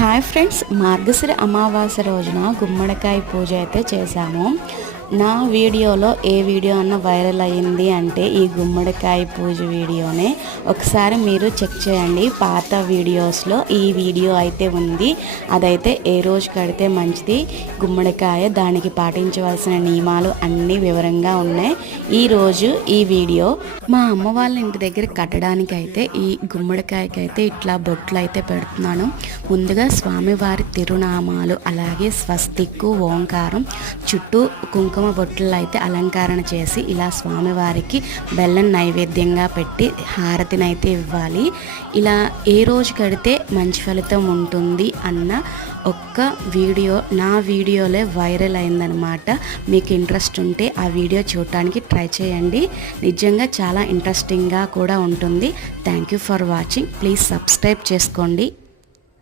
Hi friends, మార్గశిర అమావాస్య రోజున గుమ్మడికాయ పూజ అయితే చేశాము. నా వీడియోలో ఏ వీడియో అన్న వైరల్ అయ్యింది అంటే ఈ గుమ్మడికాయ పూజ వీడియోనే. ఒకసారి మీరు చెక్ చేయండి, పాత వీడియోస్లో ఈ వీడియో అయితే ఉంది. అదైతే ఏ రోజు కడితే మంచిది గుమ్మడికాయ, దానికి పాటించవలసిన నియమాలు అన్నీ వివరంగా ఉన్నాయి. ఈరోజు ఈ వీడియో మా అమ్మ వాళ్ళ ఇంటి దగ్గర కట్టడానికి అయితే ఈ గుమ్మడికాయకైతే ఇట్లా బొట్లు అయితే పెడుతున్నాను. ముందుగా స్వామివారి తిరునామాలు, అలాగే స్వస్తిక్కు, ఓంకారం, చుట్టూ కుంకుమ బొట్లు అయితే అలంకరణ చేసి ఇలా స్వామివారికి బెల్లం నైవేద్యంగా పెట్టి హారతిని అయితే ఇవ్వాలి. ఇలా ఏ రోజు కడితే మంచి ఫలితం ఉంటుంది అన్న ఒక్క వీడియో నా వీడియోలే వైరల్ అయిందనమాట. మీకు ఇంట్రెస్ట్ ఉంటే ఆ వీడియో చూడటానికి ట్రై చేయండి. నిజంగా చాలా ఇంట్రెస్టింగ్గా కూడా ఉంటుంది. Thank you for watching. Please subscribe చేసుకోండి.